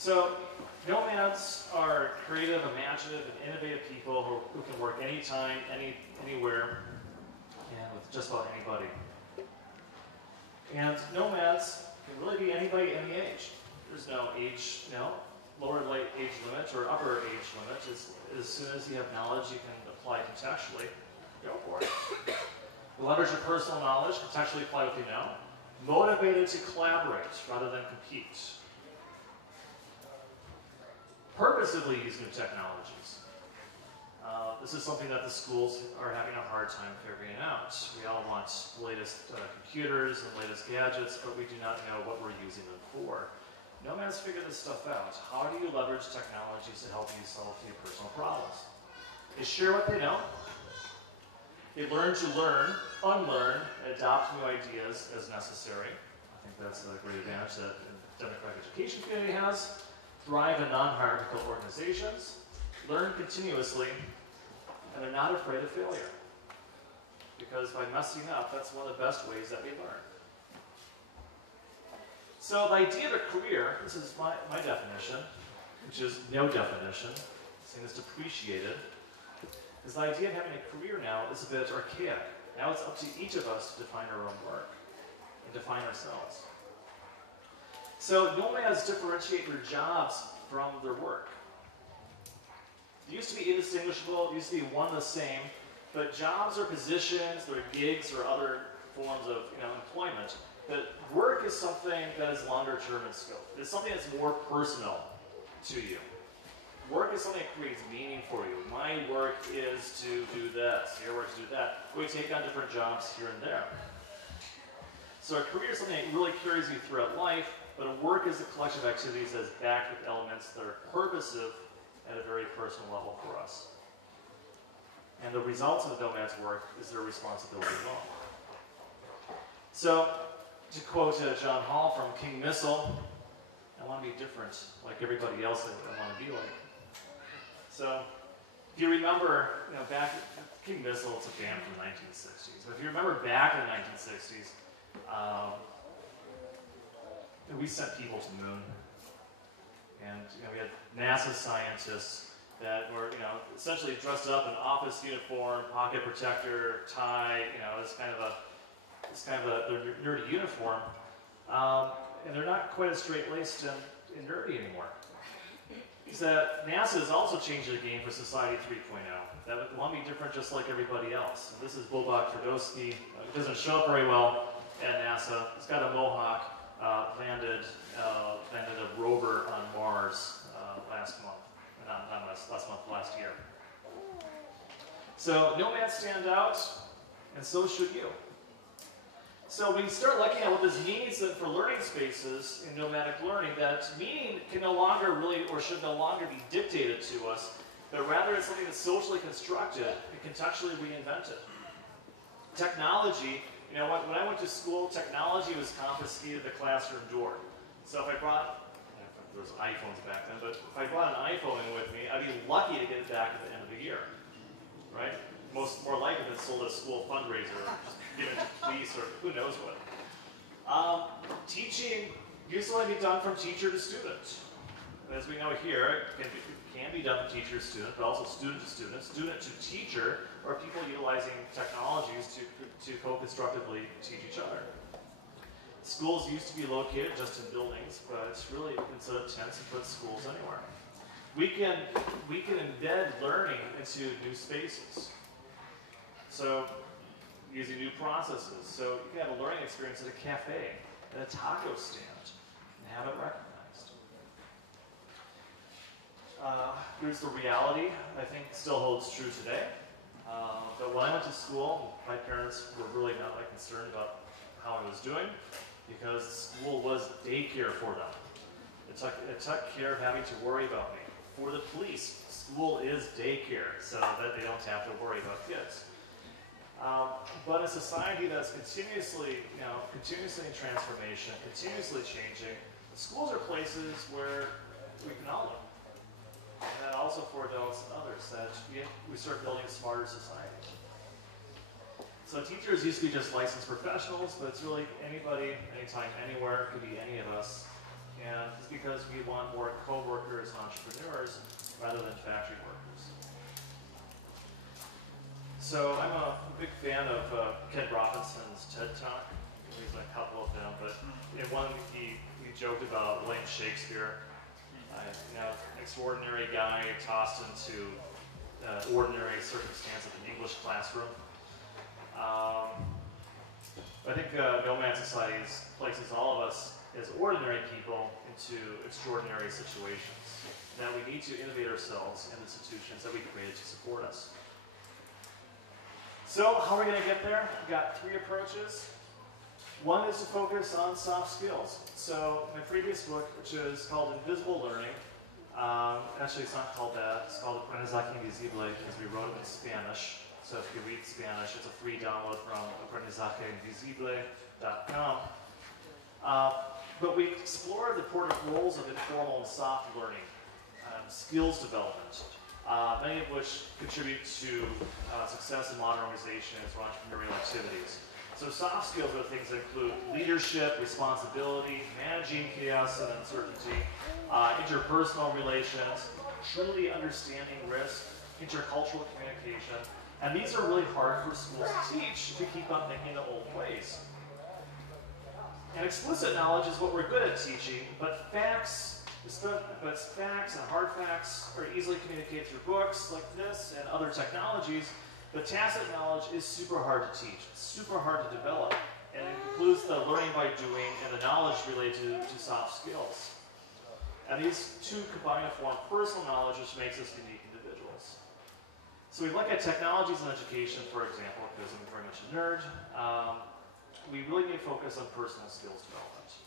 So nomads are creative, imaginative, and innovative people who can work anytime, anywhere, and with just about anybody. And nomads can really be anybody any age. There's no age, lower age limit or upper age limit. As soon as you have knowledge you can apply contextually, go for it. Leverage your personal knowledge, contextually apply what you know. Motivated to collaborate rather than compete. Purposefully use new technologies. This is something that the schools are having a hard time figuring out. We all want the latest computers and latest gadgets, but we do not know what we're using them for. Nomads figure this stuff out. How do you leverage technologies to help you solve your personal problems? They share what they know. They learn to learn, unlearn, and adopt new ideas as necessary. I think that's a great advantage that the democratic education community has. Thrive in non-hierarchical organizations. Learn continuously. And they're not afraid of failure. Because by messing up, that's one of the best ways that we learn. So the idea of a career, this is my definition, which is no definition, saying it's depreciated, is the idea of having a career now is a bit archaic. Now it's up to each of us to define our own work and define ourselves. So nomads differentiate their jobs from their work. They used to be indistinguishable, it used to be one and the same, but jobs or positions, or gigs or other forms of employment, but work is something that is longer term in scope. It's something that's more personal to you. Work is something that creates meaning for you. My work is to do this, your work is to do that. We take on different jobs here and there. So a career is something that really carries you throughout life, but a work is a collection of activities that is backed with elements that are purposive at a very personal level for us. And the results of the nomad's work is their responsibility as well. So, to quote John Hall from King Missile, I want to be different, like everybody else I want to be like. So, if you remember, back at King Missile, it's a band from the 1960s. But if you remember back in the 1960s, we sent people to the moon. And we had NASA scientists that were, essentially dressed up in office uniform, pocket protector, tie, it's kind of a nerdy uniform. And they're not quite as straight-laced and nerdy anymore. Is that NASA has also changed the game for Society 3.0. That would want to be different just like everybody else. And this is Bobak Tverdovsky. He doesn't show up very well at NASA. He's got a mohawk, landed a rover on Mars last month. Not last month, last year. So nomads stand out, and so should you. So when you start looking at what this means for learning spaces in nomadic learning, that meaning can no longer really, or should no longer be dictated to us, but rather it's something that's socially constructed and contextually reinvented. Technology, when I went to school, technology was confiscated at the classroom door. So if I brought, there was iPhones back then, but if I brought an iPhone in with me, I'd be lucky to get it back at the end of the year, right? More likely than sold at a school fundraiser, or just given to police, or who knows what. Teaching used to only be done from teacher to student. And as we know here, it can be done from teacher to student, but also student to student to teacher, or people utilizing technologies to co-constructively teach each other. Schools used to be located just in buildings, but it's really, instead of tents, you put schools anywhere. We can embed learning into new spaces. So, using new processes. So you can have a learning experience at a cafe, at a taco stand, and have it recognized. Here's the reality, I think still holds true today. But when I went to school, my parents were really not that concerned about how I was doing, because school was daycare for them. It took care of having to worry about me. For the police, school is daycare, so that they don't have to worry about kids. But a society that's continuously in transformation, continuously changing, schools are places where we can all learn. And that also for adults and others, that we start building a smarter society. So teachers used to be just licensed professionals, but it's really anybody, anytime, anywhere, could be any of us. And it's because we want more co-workers and entrepreneurs rather than factory workers. So I'm a big fan of Ken Robinson's TED Talk. There's a couple of them, but in one he joked about William Shakespeare. Extraordinary guy tossed into ordinary circumstance of an English classroom. I think Nomad Society places all of us as ordinary people into extraordinary situations. That we need to innovate ourselves in institutions that we created to support us. So, how are we going to get there? We've got 3 approaches. One is to focus on soft skills. So, my previous book, which is called Invisible Learning, actually it's not called that, it's called Aprendizaje Invisible because we wrote it in Spanish. So if you read Spanish, it's a free download from aprendizajeinvisible.com. But we explore the important roles of informal and soft learning, skills development, many of which contribute to success in modern organizations or entrepreneurial activities. So soft skills are things that include leadership, responsibility, managing chaos and uncertainty, interpersonal relations, truly understanding risk, intercultural communication. And these are really hard for schools to teach to keep on thinking the old ways. And explicit knowledge is what we're good at teaching, but facts and hard facts are easily communicated through books like this and other technologies. But tacit knowledge is super hard to teach, it's super hard to develop, and it includes the learning by doing and the knowledge related to soft skills. And these 2 combine to form personal knowledge, which makes us unique individuals. So we look at technologies in education, for example, because I'm very much a nerd. We really need to focus on personal skills development,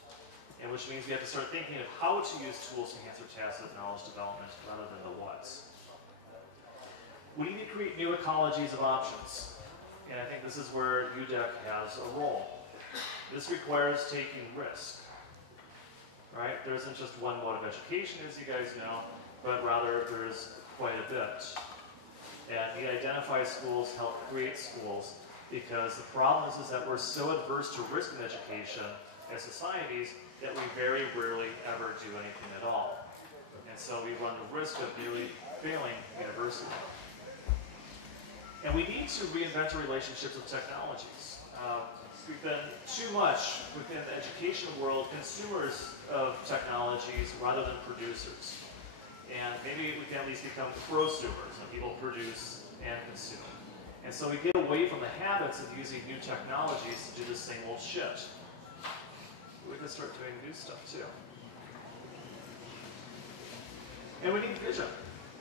and which means we have to start thinking of how to use tools to enhance our tacit knowledge development rather than the whats. We need to create new ecologies of options, and I think this is where EUDEC has a role. This requires taking risk, right? There isn't just one mode of education, as you guys know, but rather there's quite a bit. And we identify schools, help create schools, because the problem is that we're so adverse to risk in education as societies that we very rarely ever do anything at all. And so we run the risk of nearly failing university. And we need to reinvent our relationships with technologies. We've been too much within the education world consumers of technologies rather than producers. And maybe we can at least become prosumers, and people produce and consume. And so we get away from the habits of using new technologies to do the same old shit. We can start doing new stuff too. And we need vision.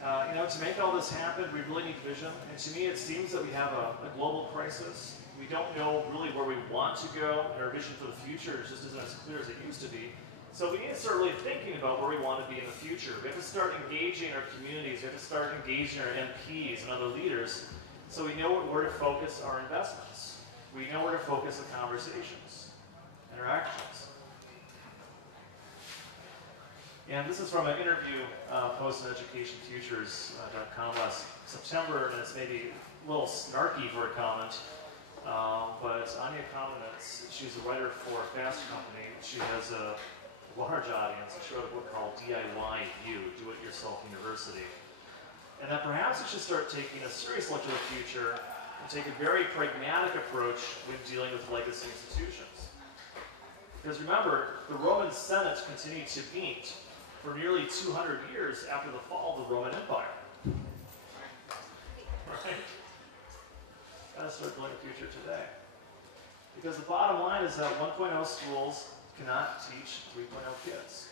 To make all this happen, we really need vision. And to me, it seems that we have a global crisis. We don't know really where we want to go, and our vision for the future just isn't as clear as it used to be. So we need to start really thinking about where we want to be in the future. We have to start engaging our communities. We have to start engaging our MPs and other leaders so we know where to focus our investments. We know where to focus the conversations and our actions. And this is from an interview posted on educationfutures.com last September, and it's maybe a little snarky for a comment, but Anya comments, she's a writer for Fast Company. She has a large audience, and she wrote a book called DIY You, Do It Yourself University. And that perhaps we should start taking a serious look to the future and take a very pragmatic approach when dealing with legacy institutions. Because remember, the Roman Senate continued to meet for nearly 200 years after the fall of the Roman Empire. Right? Gotta start building the future today. Because the bottom line is that 1.0 schools cannot teach 3.0 kids.